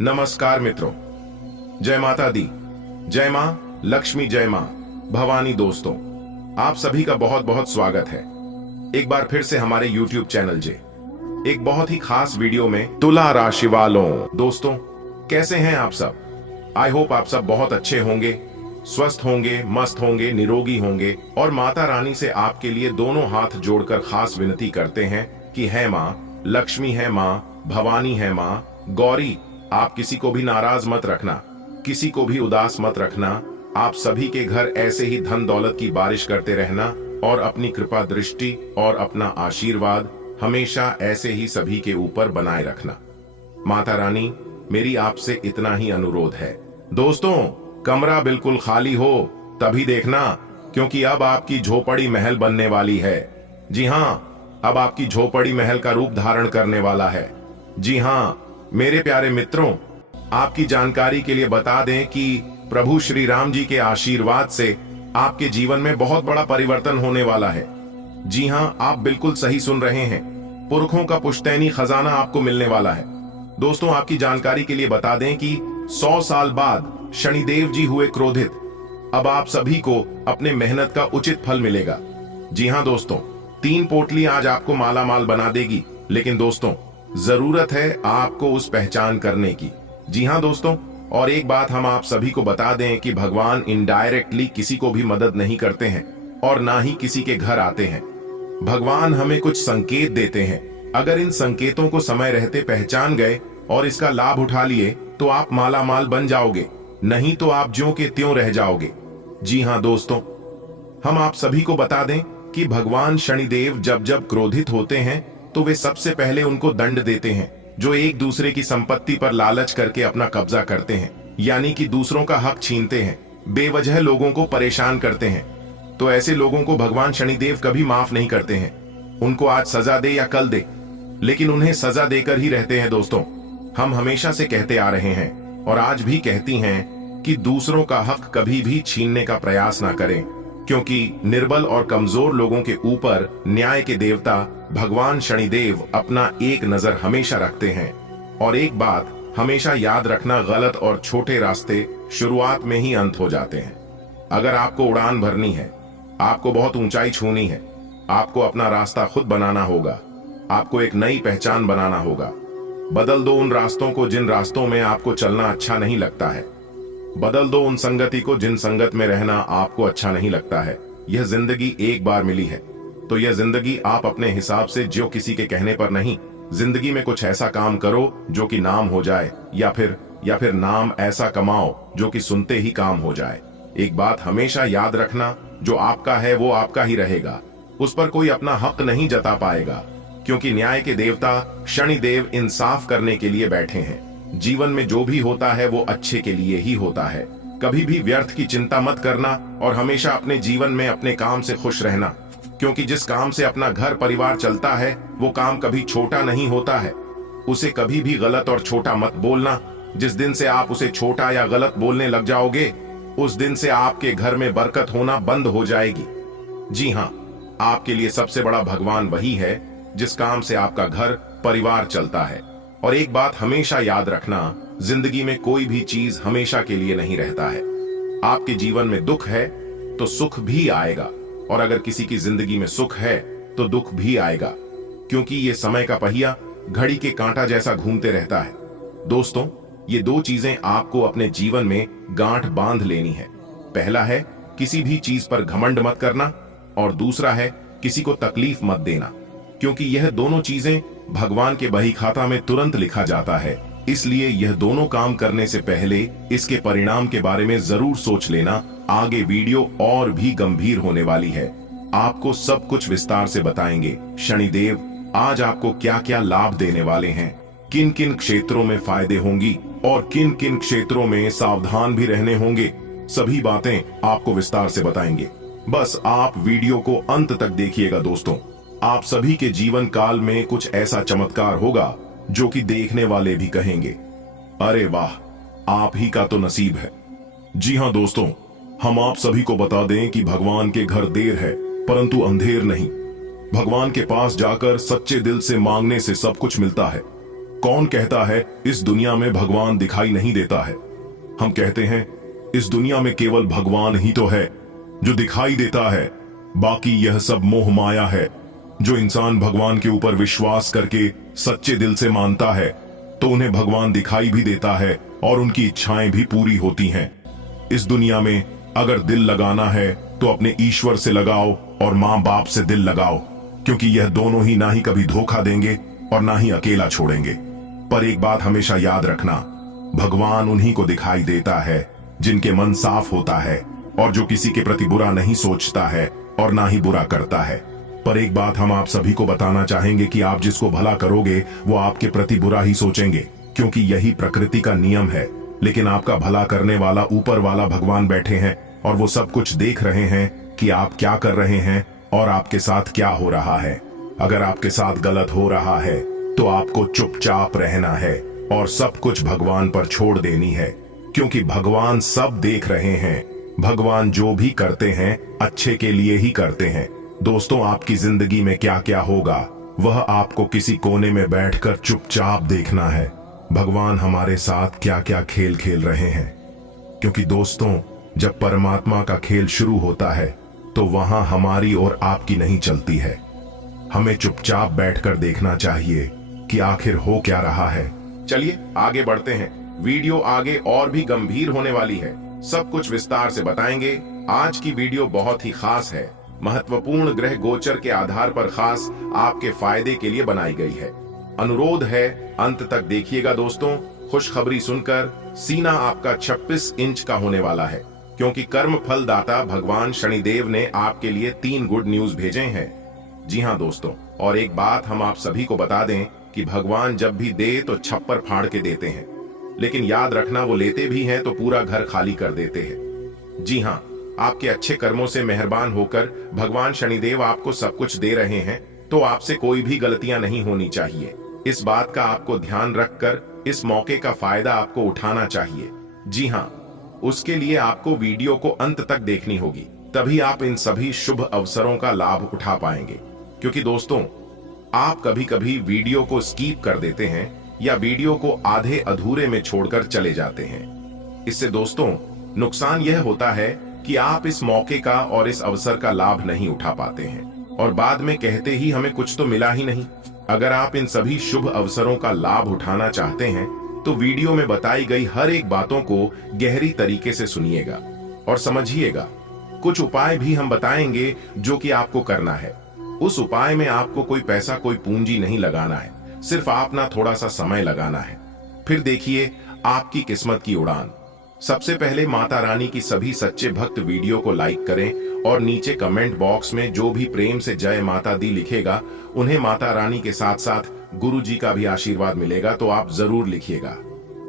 नमस्कार मित्रों। जय माता दी, जय मां लक्ष्मी, जय मां भवानी। दोस्तों, आप सभी का बहुत बहुत स्वागत है एक बार फिर से हमारे YouTube चैनल जे एक बहुत ही खास वीडियो में तुला राशि वालों। दोस्तों, कैसे हैं आप सब? आई होप आप सब बहुत अच्छे होंगे, स्वस्थ होंगे, मस्त होंगे, निरोगी होंगे। और माता रानी से आपके लिए दोनों हाथ जोड़कर खास विनती करते हैं कि है मां लक्ष्मी, है मां भवानी, है मां गौरी, आप किसी को भी नाराज मत रखना, किसी को भी उदास मत रखना। आप सभी के घर ऐसे ही धन दौलत की बारिश करते रहना और अपनी कृपा दृष्टि और अपना आशीर्वाद हमेशा ऐसे ही सभी के ऊपर बनाए रखना। माता रानी, मेरी आपसे इतना ही अनुरोध है। दोस्तों, कमरा बिल्कुल खाली हो तभी देखना, क्योंकि अब आपकी झोपड़ी महल बनने वाली है। जी हाँ, अब आपकी झोपड़ी महल का रूप धारण करने वाला है। जी हाँ मेरे प्यारे मित्रों, आपकी जानकारी के लिए बता दें कि प्रभु श्री राम जी के आशीर्वाद से आपके जीवन में बहुत बड़ा परिवर्तन होने वाला है। जी हाँ, आप बिल्कुल सही सुन रहे हैं। पुरखों का पुश्तैनी खजाना आपको मिलने वाला है। दोस्तों, आपकी जानकारी के लिए बता दें कि 100 साल बाद शनिदेव जी हुए क्रोधित। अब आप सभी को अपने मेहनत का उचित फल मिलेगा। जी हाँ दोस्तों, 3 पोटली आज आपको माला माल बना देगी, लेकिन दोस्तों जरूरत है आपको उस पहचान करने की। जी हाँ दोस्तों, और एक बात हम आप सभी को बता दें कि भगवान इनडायरेक्टली किसी को भी मदद नहीं करते हैं और ना ही किसी के घर आते हैं। भगवान हमें कुछ संकेत देते हैं। अगर इन संकेतों को समय रहते पहचान गए और इसका लाभ उठा लिए तो आप माला माल बन जाओगे, नहीं तो आप ज्यों के त्यों रह जाओगे। जी हाँ दोस्तों, हम आप सभी को बता दें कि भगवान शनिदेव जब जब क्रोधित होते हैं तो वे सबसे पहले उनको दंड देते हैं जो एक दूसरे की संपत्ति पर लालच करके अपना कब्जा करते हैं, यानी कि दूसरों का हक छीनते हैं, बेवजह लोगों को परेशान करते हैं। तो ऐसे लोगों को भगवान शनिदेव कभी माफ नहीं करते हैं। उनको आज सजा दे या कल दे, लेकिन उन्हें सजा देकर ही रहते हैं। दोस्तों, हम हमेशा से कहते आ रहे हैं और आज भी कहती हैं कि दूसरों का हक कभी भी छीनने का प्रयास ना करें, क्योंकि निर्बल और कमजोर लोगों के ऊपर न्याय के देवता भगवान शनिदेव अपना एक नजर हमेशा रखते हैं। और एक बात हमेशा याद रखना, गलत और छोटे रास्ते शुरुआत में ही अंत हो जाते हैं। अगर आपको उड़ान भरनी है, आपको बहुत ऊंचाई छूनी है, आपको अपना रास्ता खुद बनाना होगा, आपको एक नई पहचान बनाना होगा। बदल दो उन रास्तों को जिन रास्तों में आपको चलना अच्छा नहीं लगता है। बदल दो उन संगति को जिन संगत में रहना आपको अच्छा नहीं लगता है। यह जिंदगी एक बार मिली है, तो यह जिंदगी आप अपने हिसाब से जो किसी के कहने पर नहीं, जिंदगी में कुछ ऐसा काम करो जो कि नाम हो जाए, या फिर नाम ऐसा कमाओ जो कि सुनते ही काम हो जाए। एक बात हमेशा याद रखना, जो आपका है वो आपका ही रहेगा, उस पर कोई अपना हक नहीं जता पाएगा, क्योंकि न्याय के देवता शनिदेव इंसाफ करने के लिए बैठे हैं। जीवन में जो भी होता है वो अच्छे के लिए ही होता है। कभी भी व्यर्थ की चिंता मत करना और हमेशा अपने जीवन में अपने काम से खुश रहना, क्योंकि जिस काम से अपना घर परिवार चलता है वो काम कभी छोटा नहीं होता है। उसे कभी भी गलत और छोटा मत बोलना। जिस दिन से आप उसे छोटा या गलत बोलने लग जाओगे, उस दिन से आपके घर में बरकत होना बंद हो जाएगी। जी हाँ, आपके लिए सबसे बड़ा भगवान वही है जिस काम से आपका घर परिवार चलता है। और एक बात हमेशा याद रखना, जिंदगी में कोई भी चीज हमेशा के लिए नहीं रहता है। आपके जीवन में दुख है तो सुख भी आएगा, और अगर किसी की जिंदगी में सुख है तो दुख भी आएगा, क्योंकि ये समय का पहिया घड़ी के कांटा जैसा घूमते रहता है। दोस्तों, ये 2 चीजें आपको अपने जीवन में गांठ बांध लेनी है। पहला है किसी भी चीज पर घमंड मत करना, और दूसरा है किसी को तकलीफ मत देना, क्योंकि यह दोनों चीजें भगवान के बही खाता में तुरंत लिखा जाता है। इसलिए यह दोनों काम करने से पहले इसके परिणाम के बारे में जरूर सोच लेना। आगे वीडियो और भी गंभीर होने वाली है, आपको सब कुछ विस्तार से बताएंगे। शनिदेव आज आपको क्या क्या लाभ देने वाले हैं, किन किन क्षेत्रों में फायदे होंगी और किन किन क्षेत्रों में सावधान भी रहने होंगे, सभी बातें आपको विस्तार से बताएंगे। बस आप वीडियो को अंत तक देखिएगा। दोस्तों, आप सभी के जीवन काल में कुछ ऐसा चमत्कार होगा जो कि देखने वाले भी कहेंगे, अरे वाह, आप ही का तो नसीब है। जी हाँ दोस्तों, हम आप सभी को बता दें कि भगवान के घर देर है परंतु अंधेर नहीं। भगवान के पास जाकर सच्चे दिल से मांगने से सब कुछ मिलता है। कौन कहता है इस दुनिया में भगवान दिखाई नहीं देता है? हम कहते हैं इस दुनिया में केवल भगवान ही तो है जो दिखाई देता है, बाकी यह सब मोह माया है। जो इंसान भगवान के ऊपर विश्वास करके सच्चे दिल से मानता है तो उन्हें भगवान दिखाई भी देता है और उनकी इच्छाएं भी पूरी होती हैं। इस दुनिया में अगर दिल लगाना है तो अपने ईश्वर से लगाओ और माँ बाप से दिल लगाओ, क्योंकि यह दोनों ही ना ही कभी धोखा देंगे और ना ही अकेला छोड़ेंगे। पर एक बात हमेशा याद रखना, भगवान उन्हीं को दिखाई देता है जिनके मन साफ होता है और जो किसी के प्रति बुरा नहीं सोचता है और ना ही बुरा करता है। पर एक बात हम आप सभी को बताना चाहेंगे कि आप जिसको भला करोगे वो आपके प्रति बुरा ही सोचेंगे, क्योंकि यही प्रकृति का नियम है। लेकिन आपका भला करने वाला ऊपर वाला भगवान बैठे हैं और वो सब कुछ देख रहे हैं कि आप क्या कर रहे हैं और आपके साथ क्या हो रहा है। अगर आपके साथ गलत हो रहा है तो आपको चुपचाप रहना है और सब कुछ भगवान पर छोड़ देनी है, क्योंकि भगवान सब देख रहे हैं। भगवान जो भी करते हैं अच्छे के लिए ही करते हैं। दोस्तों, आपकी जिंदगी में क्या क्या होगा वह आपको किसी कोने में बैठकर चुपचाप देखना है। भगवान हमारे साथ क्या क्या खेल खेल रहे हैं, क्योंकि दोस्तों जब परमात्मा का खेल शुरू होता है तो वहां हमारी और आपकी नहीं चलती है। हमें चुपचाप बैठकर देखना चाहिए कि आखिर हो क्या रहा है। चलिए आगे बढ़ते हैं। वीडियो आगे और भी गंभीर होने वाली है, सब कुछ विस्तार से बताएंगे। आज की वीडियो बहुत ही खास है, महत्वपूर्ण ग्रह गोचर के आधार पर खास आपके फायदे के लिए बनाई गई है। अनुरोध है अंत तक देखिएगा दोस्तों। खुशखबरी सुनकर सीना आपका 26 इंच का होने वाला है, क्योंकि कर्म फल दाता भगवान शनिदेव ने आपके लिए 3 गुड न्यूज भेजे हैं। जी हाँ दोस्तों, और एक बात हम आप सभी को बता दें कि भगवान जब भी दे तो छप्पर फाड़ के देते हैं, लेकिन याद रखना वो लेते भी हैं तो पूरा घर खाली कर देते हैं। जी हाँ, आपके अच्छे कर्मों से मेहरबान होकर भगवान शनिदेव आपको सब कुछ दे रहे हैं, तो आपसे कोई भी गलतियां नहीं होनी चाहिए। इस बात का आपको ध्यान रखकर इस मौके का फायदा आपको उठाना चाहिए। जी हाँ, उसके लिए आपको वीडियो को अंत तक देखनी होगी, तभी आप इन सभी शुभ अवसरों का लाभ उठा पाएंगे। क्योंकि दोस्तों, आप कभी कभी वीडियो को स्किप कर देते हैं या वीडियो को आधे अधूरे में छोड़कर चले जाते हैं। इससे दोस्तों नुकसान यह होता है कि आप इस मौके का और इस अवसर का लाभ नहीं उठा पाते हैं और बाद में कहते ही हमें कुछ तो मिला ही नहीं। अगर आप इन सभी शुभ अवसरों का लाभ उठाना चाहते हैं तो वीडियो में बताई गई हर एक बातों को गहरी तरीके से सुनिएगा और समझिएगा। कुछ उपाय भी हम बताएंगे जो कि आपको करना है। उस उपाय में आपको कोई पैसा कोई पूंजी नहीं लगाना है, सिर्फ आप ना थोड़ा सा समय लगाना है। फिर देखिए आपकी किस्मत की उड़ान। सबसे पहले माता रानी की सभी सच्चे भक्त वीडियो को लाइक करें और नीचे कमेंट बॉक्स में जो भी प्रेम से जय माता दी लिखेगा उन्हें माता रानी के साथ साथ गुरु जी का भी आशीर्वाद मिलेगा, तो आप जरूर लिखिएगा।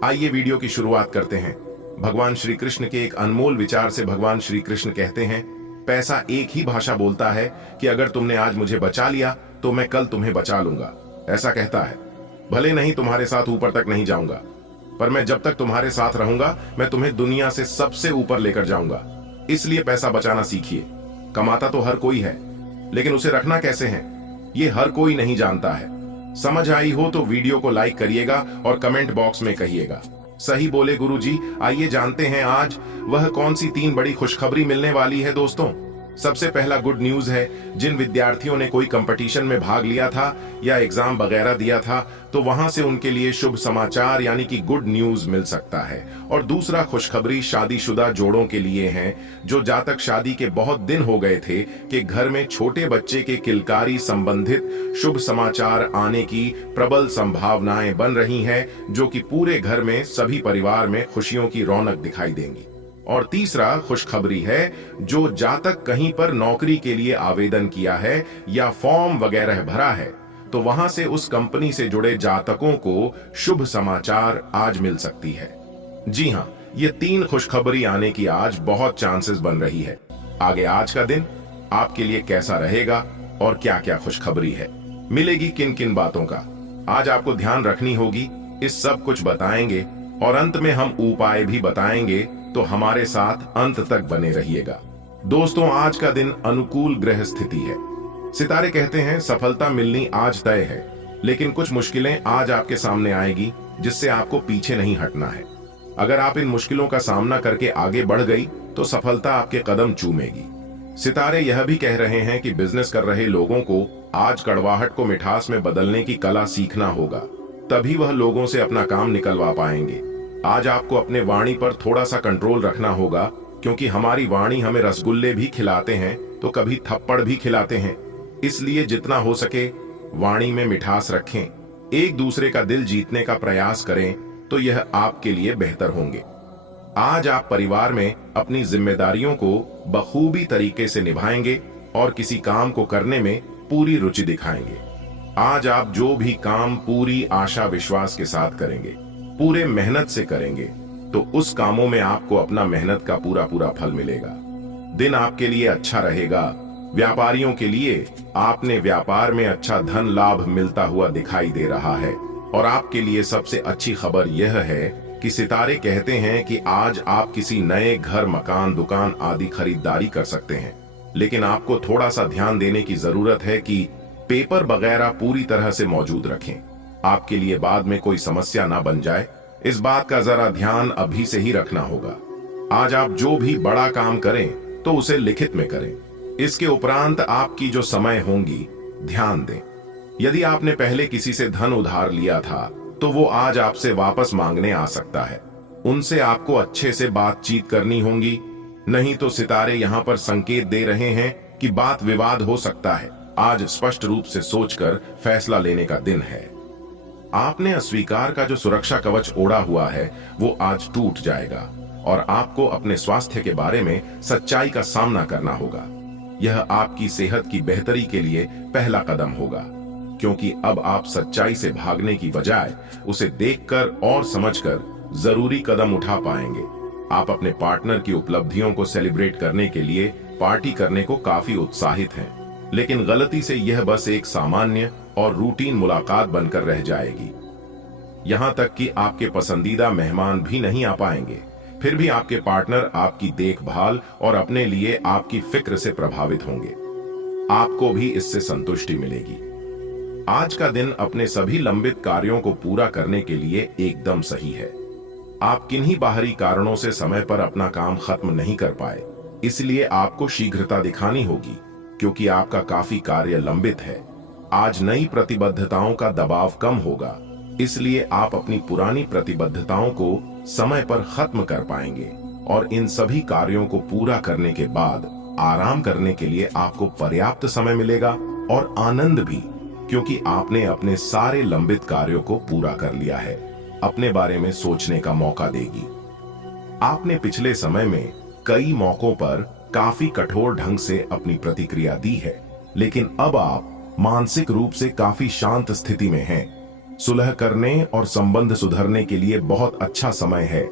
आइए वीडियो की शुरुआत करते हैं। भगवान श्री कृष्ण के एक अनमोल विचार से भगवान श्री कृष्ण कहते हैं, पैसा एक ही भाषा बोलता है कि अगर तुमने आज मुझे बचा लिया तो मैं कल तुम्हें बचा लूंगा। ऐसा कहता है, भले नहीं तुम्हारे साथ ऊपर तक नहीं जाऊंगा, पर मैं जब तक तुम्हारे साथ रहूंगा मैं तुम्हें दुनिया से सबसे ऊपर लेकर जाऊंगा। इसलिए पैसा बचाना सीखिए। कमाता तो हर कोई है, लेकिन उसे रखना कैसे है ये हर कोई नहीं जानता है। समझ आई हो तो वीडियो को लाइक करिएगा और कमेंट बॉक्स में कहिएगा, सही बोले गुरुजी। आइए जानते हैं आज वह कौन सी 3 बड़ी खुशखबरी मिलने वाली है दोस्तों। सबसे पहला गुड न्यूज है, जिन विद्यार्थियों ने कोई कंपटीशन में भाग लिया था या एग्जाम वगैरह दिया था तो वहां से उनके लिए शुभ समाचार यानी कि गुड न्यूज मिल सकता है। और दूसरा खुशखबरी शादीशुदा जोड़ों के लिए है, जो जातक शादी के बहुत दिन हो गए थे कि घर में छोटे बच्चे के किलकारी संबंधित शुभ समाचार आने की प्रबल संभावनाएं बन रही हैं, जो कि पूरे घर में सभी परिवार में खुशियों की रौनक दिखाई देंगी। और तीसरा खुशखबरी है, जो जातक कहीं पर नौकरी के लिए आवेदन किया है या फॉर्म वगैरह भरा है तो वहां से उस कंपनी से जुड़े जातकों को शुभ समाचार आज मिल सकती है। जी हाँ, ये 3 खुशखबरी आने की आज बहुत चांसेस बन रही है। आगे आज का दिन आपके लिए कैसा रहेगा और क्या क्या खुशखबरी है, मिलेगी किन किन बातों का, आज आपको ध्यान रखनी होगी। इस सब कुछ बताएंगे और अंत में हम उपाय भी बताएंगे, तो हमारे साथ अंत तक बने रहिएगा। दोस्तों, आज का दिन अनुकूल ग्रह स्थिति है। सितारे कहते हैं सफलता मिलनी आज तय है। लेकिन कुछ मुश्किलें आज आपके सामने आएगी जिससे आपको पीछे नहीं हटना है। अगर आप इन मुश्किलों का सामना करके आगे बढ़ गई तो सफलता आपके कदम चूमेगी। सितारे यह भी कह रहे हैं कि बिजनेस कर रहे लोगों को आज कड़वाहट को मिठास में बदलने की कला सीखना होगा, तभी वह लोगों से अपना काम निकलवा पाएंगे। आज आपको अपने वाणी पर थोड़ा सा कंट्रोल रखना होगा, क्योंकि हमारी वाणी हमें रसगुल्ले भी खिलाते हैं तो कभी थप्पड़ भी खिलाते हैं। इसलिए जितना हो सके वाणी में मिठास रखें, एक दूसरे का दिल जीतने का प्रयास करें तो यह आपके लिए बेहतर होंगे। आज आप परिवार में अपनी जिम्मेदारियों को बखूबी तरीके से निभाएंगे और किसी काम को करने में पूरी रुचि दिखाएंगे। आज आप जो भी काम पूरी आशा विश्वास के साथ करेंगे, पूरे मेहनत से करेंगे, तो उस कामों में आपको अपना मेहनत का पूरा पूरा फल मिलेगा। दिन आपके लिए अच्छा रहेगा। व्यापारियों के लिए आपने व्यापार में अच्छा धन लाभ मिलता हुआ दिखाई दे रहा है। और आपके लिए सबसे अच्छी खबर यह है कि सितारे कहते हैं कि आज आप किसी नए घर, मकान, दुकान आदि खरीदारी कर सकते हैं, लेकिन आपको थोड़ा सा ध्यान देने की जरूरत है कि पेपर वगैरह पूरी तरह से मौजूद रखें। आपके लिए बाद में कोई समस्या ना बन जाए, इस बात का जरा ध्यान अभी से ही रखना होगा। आज आप जो भी बड़ा काम करें तो उसे लिखित में करें। इसके उपरांत आपकी जो समय होंगी, ध्यान दें। यदि आपने पहले किसी से धन उधार लिया था तो वो आज आपसे वापस मांगने आ सकता है। उनसे आपको अच्छे से बातचीत करनी होगी, नहीं तो सितारे यहाँ पर संकेत दे रहे हैं कि बात विवाद हो सकता है। आज स्पष्ट रूप से सोचकर फैसला लेने का दिन है। आपने अस्वीकार का जो सुरक्षा कवच ओढ़ा हुआ है वो आज टूट जाएगा और आपको अपने स्वास्थ्य के बारे में सच्चाई का सामना करना होगा। यह आपकी सेहत की बेहतरी के लिए पहला कदम होगा, क्योंकि अब आप सच्चाई से भागने की बजाय उसे देखकर और समझकर जरूरी कदम उठा पाएंगे। आप अपने पार्टनर की उपलब्धियों को सेलिब्रेट करने के लिए पार्टी करने को काफी उत्साहित हैं, लेकिन गलती से यह बस एक सामान्य और रूटीन मुलाकात बनकर रह जाएगी। यहां तक कि आपके पसंदीदा मेहमान भी नहीं आ पाएंगे। फिर भी आपके पार्टनर आपकी देखभाल और अपने लिए आपकी फिक्र से प्रभावित होंगे। आपको भी इससे संतुष्टि मिलेगी। आज का दिन अपने सभी लंबित कार्यों को पूरा करने के लिए एकदम सही है। आप किन्हीं बाहरी कारणों से समय पर अपना काम खत्म नहीं कर पाए, इसलिए आपको शीघ्रता दिखानी होगी, क्योंकि आपका काफी कार्य लंबित है। आज नई प्रतिबद्धताओं का दबाव कम होगा, इसलिए आप अपनी पुरानी प्रतिबद्धताओं को समय पर खत्म कर पाएंगे और इन सभी कार्यों को पूरा करने के बाद आराम करने के लिए आपको पर्याप्त समय मिलेगा और आनंद भी, क्योंकि आपने अपने सारे लंबित कार्यों को पूरा कर लिया है। अपने बारे में सोचने का मौका देगी। आपने पिछले समय में कई मौकों पर काफी कठोर ढंग से अपनी प्रतिक्रिया दी है, लेकिन अब आप मानसिक रूप से काफी शांत स्थिति में हैं। सुलह करने और संबंध सुधरने के लिए बहुत अच्छा समय है।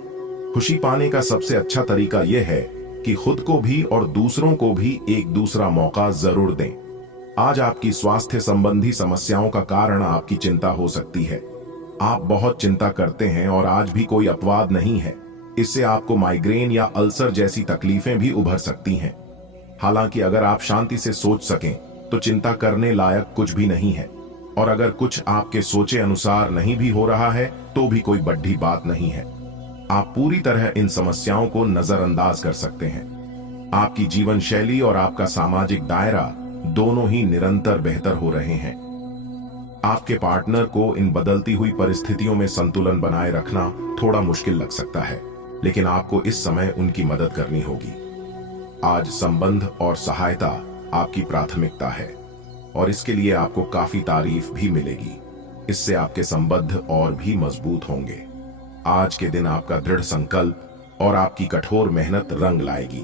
खुशी पाने का सबसे अच्छा तरीका यह है कि खुद को भी और दूसरों को भी एक दूसरा मौका जरूर दें। आज आपकी स्वास्थ्य संबंधी समस्याओं का कारण आपकी चिंता हो सकती है। आप बहुत चिंता करते हैं और आज भी कोई अपवाद नहीं है। इससे आपको माइग्रेन या अल्सर जैसी तकलीफें भी उभर सकती हैं। हालांकि अगर आप शांति से सोच सकें तो चिंता करने लायक कुछ भी नहीं है, और अगर कुछ आपके सोचे अनुसार नहीं भी हो रहा है तो भी कोई बड़ी बात नहीं है। आप पूरी तरह इन समस्याओं को नजरअंदाज कर सकते हैं। आपकी जीवन शैली और आपका सामाजिक दायरा दोनों ही निरंतर बेहतर हो रहे हैं। आपके पार्टनर को इन बदलती हुई परिस्थितियों में संतुलन बनाए रखना थोड़ा मुश्किल लग सकता है, लेकिन आपको इस समय उनकी मदद करनी होगी। आज संबंध और सहायता आपकी प्राथमिकता है और इसके लिए आपको काफी तारीफ भी मिलेगी। इससे आपके संबंध और भी मजबूत होंगे। आज के दिन आपका दृढ़ संकल्प और आपकी कठोर मेहनत रंग लाएगी।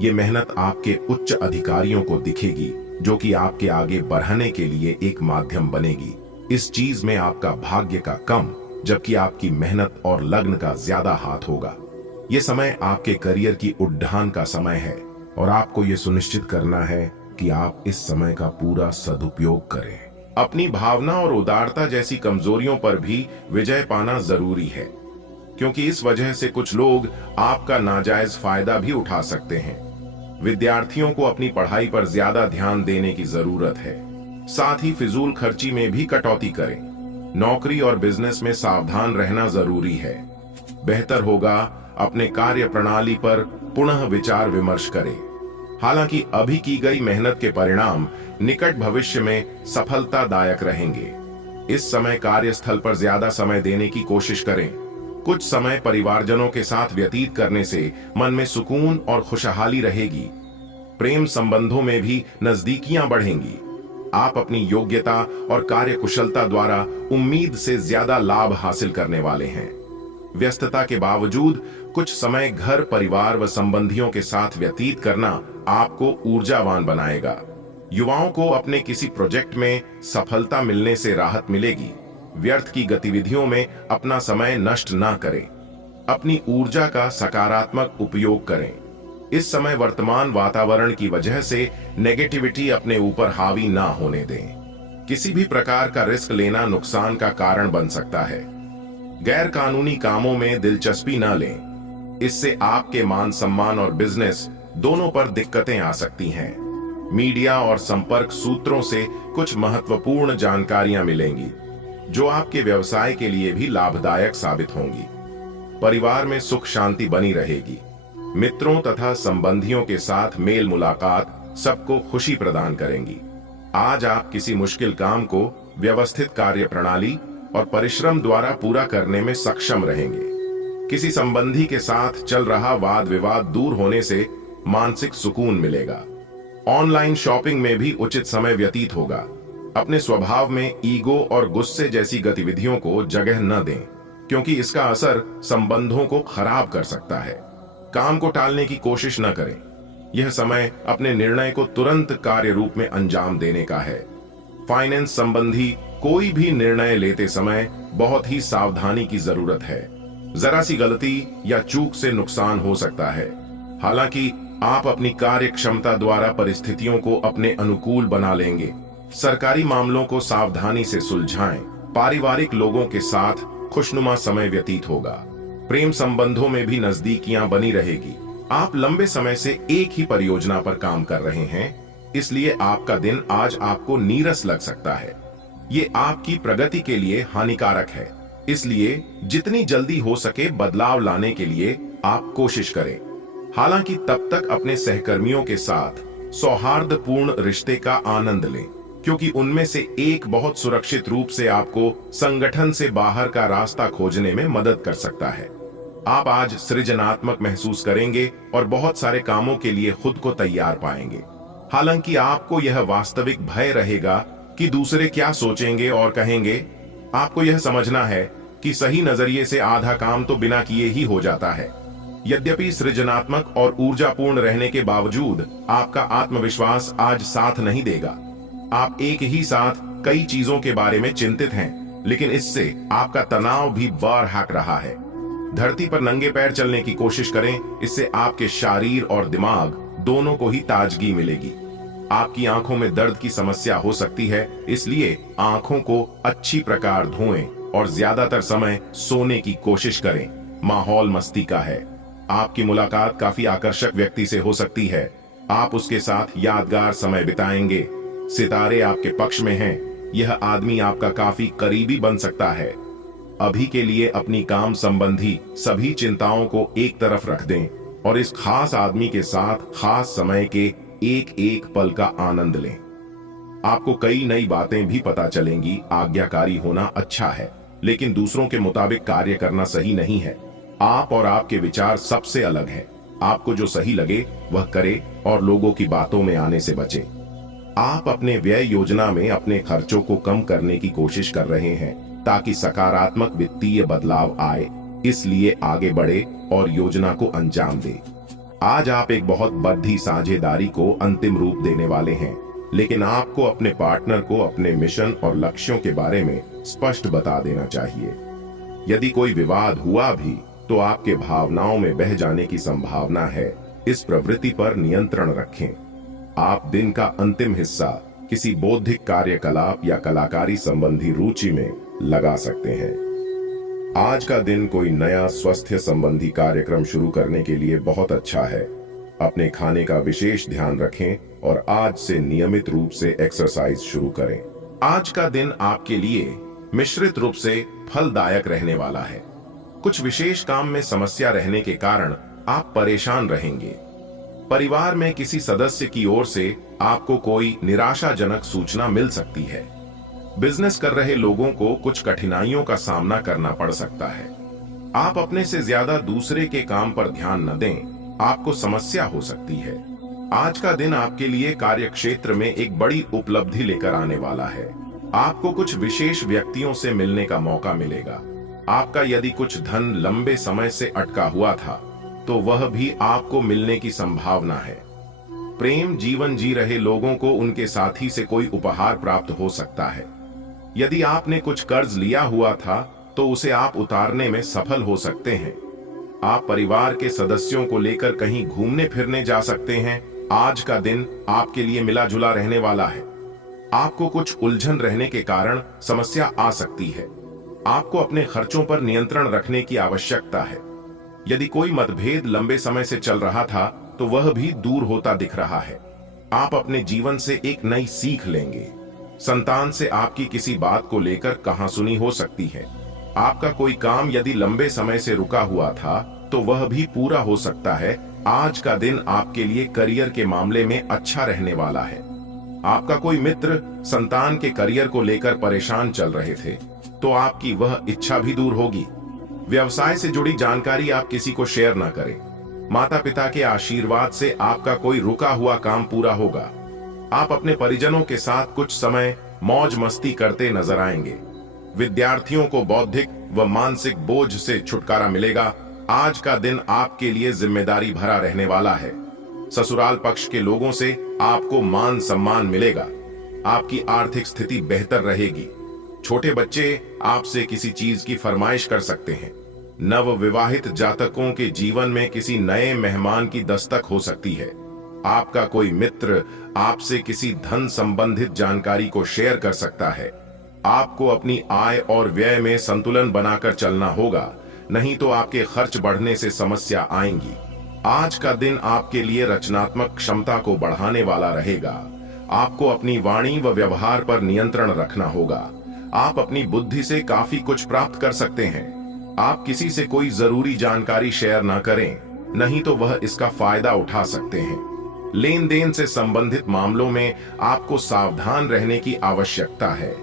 ये मेहनत आपके उच्च अधिकारियों को दिखेगी, जो कि आपके आगे बढ़ने के लिए एक माध्यम बनेगी। इस चीज में आपका भाग्य का कम, जबकि आपकी मेहनत और लगन का ज्यादा हाथ होगा। ये समय आपके करियर की उड्डान का समय है और आपको ये सुनिश्चित करना है कि आप इस समय का पूरा सदुपयोग करें। अपनी भावना और उदारता जैसी कमजोरियों पर भी विजय पाना जरूरी है, क्योंकि इस वजह से कुछ लोग आपका नाजायज फायदा भी उठा सकते हैं। विद्यार्थियों को अपनी पढ़ाई पर ज्यादा ध्यान देने की जरूरत है। साथ ही फिजूल खर्ची में भी कटौती करें। नौकरी और बिजनेस में सावधान रहना जरूरी है। बेहतर होगा अपने कार्य प्रणाली पर पुनः विचार विमर्श करें। हालांकि अभी की गई मेहनत के परिणाम निकट भविष्य में सफलतादायक रहेंगे। इस समय कार्यस्थल पर ज्यादा समय देने की कोशिश करें। कुछ समय परिवारजनों के साथ व्यतीत करने से मन में सुकून और खुशहाली रहेगी। प्रेम संबंधों में भी नजदीकियां बढ़ेंगी। आप अपनी योग्यता और कार्यकुशलता द्वारा उम्मीद से ज्यादा लाभ हासिल करने वाले हैं। व्यस्तता के बावजूद कुछ समय घर, परिवार व संबंधियों के साथ व्यतीत करना आपको ऊर्जावान बनाएगा। युवाओं को अपने किसी प्रोजेक्ट में सफलता मिलने से राहत मिलेगी। व्यर्थ की गतिविधियों में अपना समय नष्ट ना करें। अपनी ऊर्जा का सकारात्मक उपयोग करें। इस समय वर्तमान वातावरण की वजह से नेगेटिविटी अपने ऊपर हावी ना होने दें। किसी भी प्रकार का रिस्क लेना नुकसान का कारण बन सकता है। गैर कानूनी कामों में दिलचस्पी न लें। इससे आपके मान सम्मान और बिजनेस दोनों पर दिक्कतें आ सकती हैं। मीडिया और संपर्क सूत्रों से कुछ महत्वपूर्ण जानकारियां मिलेंगी जो आपके व्यवसाय के लिए भी लाभदायक साबित होंगी। परिवार में सुख शांति बनी रहेगी। मित्रों तथा संबंधियों के साथ मेल मुलाकात सबको खुशी प्रदान करेंगी। आज आप किसी मुश्किल काम को व्यवस्थित कार्य प्रणाली और परिश्रम द्वारा पूरा करने में सक्षम रहेंगे। किसी संबंधी के साथ चल रहा वाद विवाद दूर होने से मानसिक सुकून मिलेगा। ऑनलाइन शॉपिंग में भी उचित समय व्यतीत होगा। अपने स्वभाव में ईगो और गुस्से जैसी गतिविधियों को जगह न दें, क्योंकि इसका असर संबंधों को खराब कर सकता है। काम को टालने की कोशिश न करें। यह समय अपने निर्णय को तुरंत कार्य रूप में अंजाम देने का है। फाइनेंस संबंधी कोई भी निर्णय लेते समय बहुत ही सावधानी की जरूरत है। जरा सी गलती या चूक से नुकसान हो सकता है। हालांकि आप अपनी कार्य क्षमता द्वारा परिस्थितियों को अपने अनुकूल बना लेंगे। सरकारी मामलों को सावधानी से सुलझाएं। पारिवारिक लोगों के साथ खुशनुमा समय व्यतीत होगा। प्रेम संबंधों में भी नजदीकियां बनी रहेगी। आप लंबे समय से एक ही परियोजना पर काम कर रहे हैं, इसलिए आपका दिन आज आपको नीरस लग सकता है। ये आपकी प्रगति के लिए हानिकारक है, इसलिए जितनी जल्दी हो सके बदलाव लाने के लिए आप कोशिश करें। हालांकि तब तक अपने सहकर्मियों के साथ सौहार्दपूर्ण रिश्ते का आनंद लें, क्योंकि उनमें से एक बहुत सुरक्षित रूप से आपको संगठन से बाहर का रास्ता खोजने में मदद कर सकता है। आप आज सृजनात्मक महसूस करेंगे और बहुत सारे कामों के लिए खुद को तैयार पाएंगे। हालांकि आपको यह वास्तविक भय रहेगा कि दूसरे क्या सोचेंगे और कहेंगे। आपको यह समझना है कि सही नजरिए से आधा काम तो बिना किए ही हो जाता है। यद्यपि सृजनात्मक और ऊर्जापूर्ण रहने के बावजूद आपका आत्मविश्वास आज साथ नहीं देगा। आप एक ही साथ कई चीजों के बारे में चिंतित हैं, लेकिन इससे आपका तनाव भी बढ़ हक रहा है। धरती पर नंगे पैर चलने की कोशिश करें, इससे आपके शरीर और दिमाग दोनों को ही ताजगी मिलेगी। आपकी आंखों में दर्द की समस्या हो सकती है, इसलिए आंखों को अच्छी प्रकार धोएं और ज्यादातर समय सोने की कोशिश करें। माहौल मस्ती का है। आपकी मुलाकात काफी आकर्षक व्यक्ति से हो सकती है। आप उसके साथ यादगार समय बिताएंगे। सितारे आपके पक्ष में हैं। यह आदमी आपका काफी करीबी बन सकता है। अभी के लिए अपनी काम संबंधी सभी चिंताओं को एक तरफ रख दें और इस खास आदमी के साथ खास समय के एक एक पल का आनंद लें। आपको कई नई बातें भी पता चलेंगी। आज्ञाकारी होना अच्छा है, लेकिन दूसरों के मुताबिक कार्य करना सही नहीं है। आप और आपके विचार सबसे अलग हैं। आपको जो सही लगे वह करे और लोगों की बातों में आने से बचे। आप अपने व्यय योजना में अपने खर्चों को कम करने की कोशिश कर रहे हैं ताकि सकारात्मक वित्तीय बदलाव आए, इसलिए आगे बढ़े और योजना को अंजाम दे। आज आप एक बहुत बड़ी साझेदारी को अंतिम रूप देने वाले हैं, लेकिन आपको अपने पार्टनर को अपने मिशन और लक्ष्यों के बारे में स्पष्ट बता देना चाहिए। यदि कोई विवाद हुआ भी तो आपके भावनाओं में बह जाने की संभावना है। इस प्रवृत्ति पर नियंत्रण रखें। आप दिन का अंतिम हिस्सा किसी बौद्धिक कार्यकलाप या कलाकारी संबंधी रुचि में लगा सकते हैं। आज का दिन कोई नया स्वास्थ्य संबंधी कार्यक्रम शुरू करने के लिए बहुत अच्छा है। अपने खाने का विशेष ध्यान रखें और आज से नियमित रूप से एक्सरसाइज शुरू करें। आज का दिन आपके लिए मिश्रित रूप से फलदायक रहने वाला है। कुछ विशेष काम में समस्या रहने के कारण आप परेशान रहेंगे। परिवार में किसी सदस्य की ओर से आपको कोई निराशाजनक सूचना मिल सकती है। बिजनेस कर रहे लोगों को कुछ कठिनाइयों का सामना करना पड़ सकता है। आप अपने से ज्यादा दूसरे के काम पर ध्यान न दें, आपको समस्या हो सकती है। आज का दिन आपके लिए कार्य क्षेत्र में एक बड़ी उपलब्धि लेकर आने वाला है। आपको कुछ विशेष व्यक्तियों से मिलने का मौका मिलेगा। आपका यदि कुछ धन लंबे समय से अटका हुआ था तो वह भी आपको मिलने की संभावना है। प्रेम जीवन जी रहे लोगों को उनके साथी से कोई उपहार प्राप्त हो सकता है। यदि आपने कुछ कर्ज लिया हुआ था तो उसे आप उतारने में सफल हो सकते हैं। आप परिवार के सदस्यों को लेकर कहीं घूमने फिरने जा सकते हैं। आज का दिन आपके लिए मिला जुला रहने वाला है। आपको कुछ उलझन रहने के कारण समस्या आ सकती है। आपको अपने खर्चों पर नियंत्रण रखने की आवश्यकता है। यदि कोई मतभेद लंबे समय से चल रहा था तो वह भी दूर होता दिख रहा है। आप अपने जीवन से एक नई सीख लेंगे। संतान से आपकी किसी बात को लेकर कहासुनी हो सकती है। आपका कोई काम यदि लंबे समय से रुका हुआ था तो वह भी पूरा हो सकता है। आज का दिन आपके लिए करियर के मामले में अच्छा रहने वाला है। आपका कोई मित्र संतान के करियर को लेकर परेशान चल रहे थे तो आपकी वह इच्छा भी दूर होगी। व्यवसाय से जुड़ी जानकारी आप किसी को शेयर न करें। माता पिता के आशीर्वाद से आपका कोई रुका हुआ काम पूरा होगा। आप अपने परिजनों के साथ कुछ समय मौज मस्ती करते नजर आएंगे। विद्यार्थियों को बौद्धिक व मानसिक बोझ से छुटकारा मिलेगा। आज का दिन आपके लिए जिम्मेदारी भरा रहने वाला है। ससुराल पक्ष के लोगों से आपको मान सम्मान मिलेगा। आपकी आर्थिक स्थिति बेहतर रहेगी। छोटे बच्चे आपसे किसी चीज की फरमाइश कर सकते हैं। नव विवाहित जातकों के जीवन में किसी नए मेहमान की दस्तक हो सकती है। आपका कोई मित्र आपसे किसी धन संबंधित जानकारी को शेयर कर सकता है। आपको अपनी आय और व्यय में संतुलन बनाकर चलना होगा, नहीं तो आपके खर्च बढ़ने से समस्या आएंगी। आज का दिन आपके लिए रचनात्मक क्षमता को बढ़ाने वाला रहेगा। आपको अपनी वाणी व व्यवहार पर नियंत्रण रखना होगा। आप अपनी बुद्धि से काफी कुछ प्राप्त कर सकते हैं। आप किसी से कोई जरूरी जानकारी शेयर ना करें, नहीं तो वह इसका फायदा उठा सकते हैं। लेन देन से संबंधित मामलों में आपको सावधान रहने की आवश्यकता है।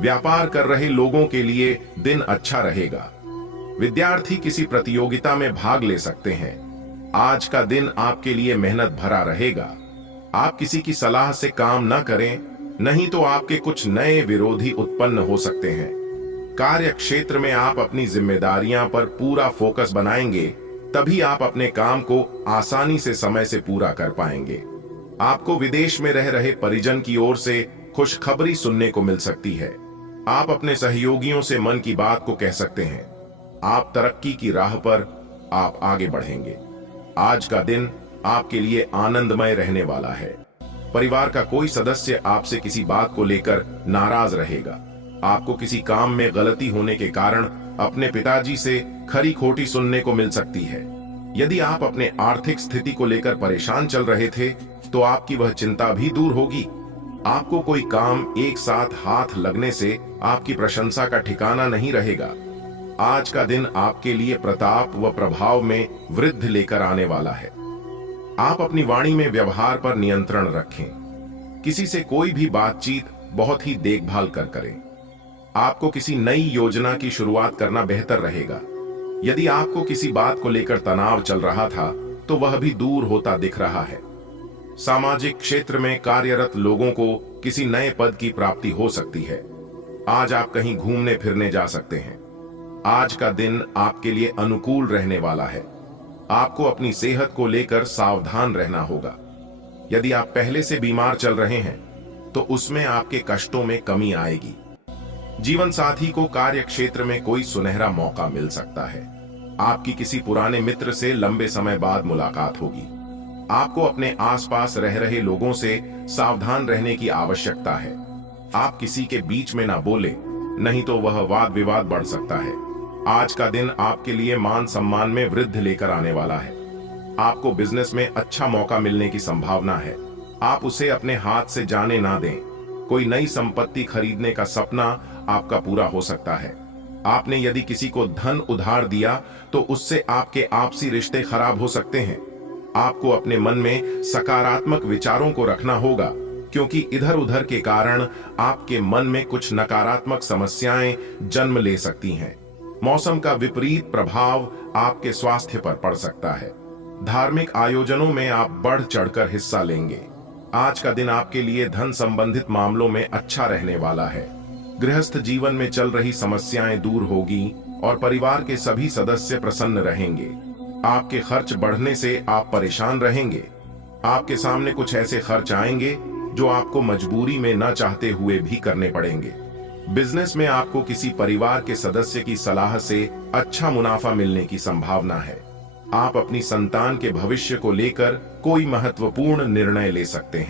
व्यापार कर रहे लोगों के लिए दिन अच्छा रहेगा। विद्यार्थी किसी प्रतियोगिता में भाग ले सकते हैं। आज का दिन आपके लिए मेहनत भरा रहेगा। आप किसी की सलाह से काम न करें, नहीं तो आपके कुछ नए विरोधी उत्पन्न हो सकते हैं। कार्य क्षेत्र में आप अपनी जिम्मेदारियां पर पूरा फोकस बनाएंगे, तभी आप अपने काम को आसानी से समय से पूरा कर पाएंगे। आपको विदेश में रह रहे परिजन की ओर से खुशखबरी सुनने को मिल सकती है। आप अपने सहयोगियों से मन की बात को कह सकते हैं। आप तरक्की की राह पर आप आगे बढ़ेंगे। आज का दिन आपके लिए आनंदमय रहने वाला है। परिवार का कोई सदस्य आपसे किसी बात को लेकर नाराज रहेगा। आपको किसी काम में गलती होने के कारण अपने पिताजी से खरी खोटी सुनने को मिल सकती है। यदि आप अपने आर्थिक स्थिति को लेकर परेशान चल रहे थे तो आपकी वह चिंता भी दूर होगी। आपको कोई काम एक साथ हाथ लगने से आपकी प्रशंसा का ठिकाना नहीं रहेगा। आज का दिन आपके लिए प्रताप व प्रभाव में वृद्धि लेकर आने वाला है। आप अपनी वाणी में व्यवहार पर नियंत्रण रखें। किसी से कोई भी बातचीत बहुत ही देखभाल कर करें। आपको किसी नई योजना की शुरुआत करना बेहतर रहेगा। यदि आपको किसी बात को लेकर तनाव चल रहा था तो वह भी दूर होता दिख रहा है। सामाजिक क्षेत्र में कार्यरत लोगों को किसी नए पद की प्राप्ति हो सकती है। आज आप कहीं घूमने फिरने जा सकते हैं। आज का दिन आपके लिए अनुकूल रहने वाला है। आपको अपनी सेहत को लेकर सावधान रहना होगा। यदि आप पहले से बीमार चल रहे हैं तो उसमें आपके कष्टों में कमी आएगी। जीवन साथी को कार्य क्षेत्र में कोई सुनहरा मौका मिल सकता है। आपकी किसी पुराने मित्र से लंबे समय बाद मुलाकात होगी। आपको अपने आसपास रह रहे लोगों से सावधान रहने की आवश्यकता है। आप किसी के बीच में ना बोले, नहीं तो वह वाद विवाद बढ़ सकता है। आज का दिन आपके लिए मान सम्मान में वृद्धि लेकर आने वाला है। आपको बिजनेस में अच्छा मौका मिलने की संभावना है। आप उसे अपने हाथ से जाने ना दें। कोई नई संपत्ति खरीदने का सपना आपका पूरा हो सकता है। आपने यदि किसी को धन उधार दिया तो उससे आपके आपसी रिश्ते खराब हो सकते हैं। आपको अपने मन में सकारात्मक विचारों को रखना होगा, क्योंकि इधर उधर के कारण आपके मन में कुछ नकारात्मक समस्याएं जन्म ले सकती हैं। मौसम का विपरीत प्रभाव आपके स्वास्थ्य पर पड़ सकता है। धार्मिक आयोजनों में आप बढ़ चढ़कर हिस्सा लेंगे। आज का दिन आपके लिए धन संबंधित मामलों में अच्छा रहने वाला है। गृहस्थ जीवन में चल रही समस्याएं दूर होगी और परिवार के सभी सदस्य प्रसन्न रहेंगे। आपके खर्च बढ़ने से आप परेशान रहेंगे। आपके सामने कुछ ऐसे खर्च आएंगे जो आपको मजबूरी में न चाहते हुए भी करने पड़ेंगे। बिजनेस में आपको किसी परिवार के सदस्य की सलाह से अच्छा मुनाफा मिलने की संभावना है। आप अपनी संतान के भविष्य को लेकर कोई महत्वपूर्ण निर्णय ले सकते हैं।